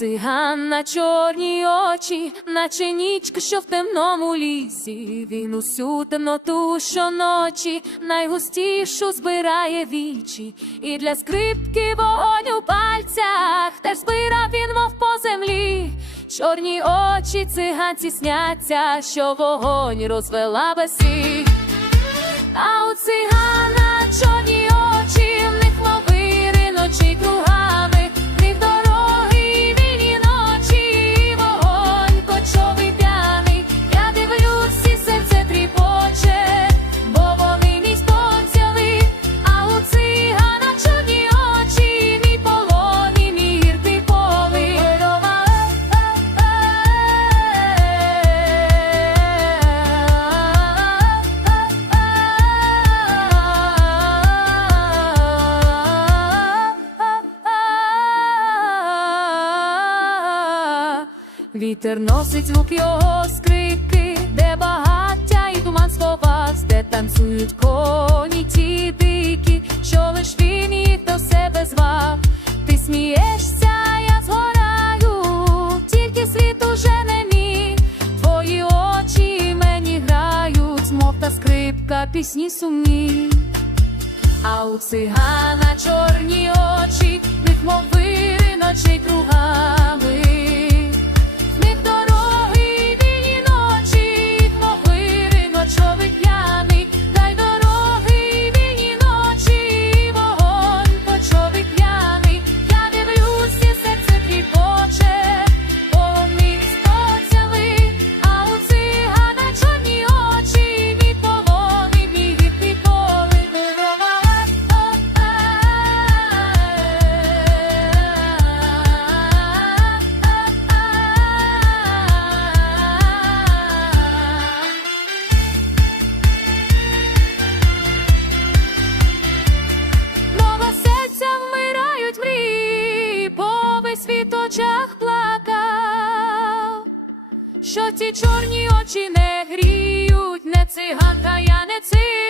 циган на чорні очі, наче нічка, що в темному лісі. Він усю темноту щоночі, найгустішу збирає вічі, і для скрипки вогонь у пальцях, теж збирав він, мов по землі. Чорні очі циганці сняться, що вогонь розвела весі. А у цигана чорні Вітер носить звук його скрипки, де багаття і туман слова, де танцюють коні ті дикі, що лиш він їх до себе звав. Ти смієшся, я згораю, тільки світ уже не мій. Твої очі мені грають, мов та скрипка, пісні сумні. А у цигана чорні очі, що ті чорні очі не гріють, не циганка, я не циганка, а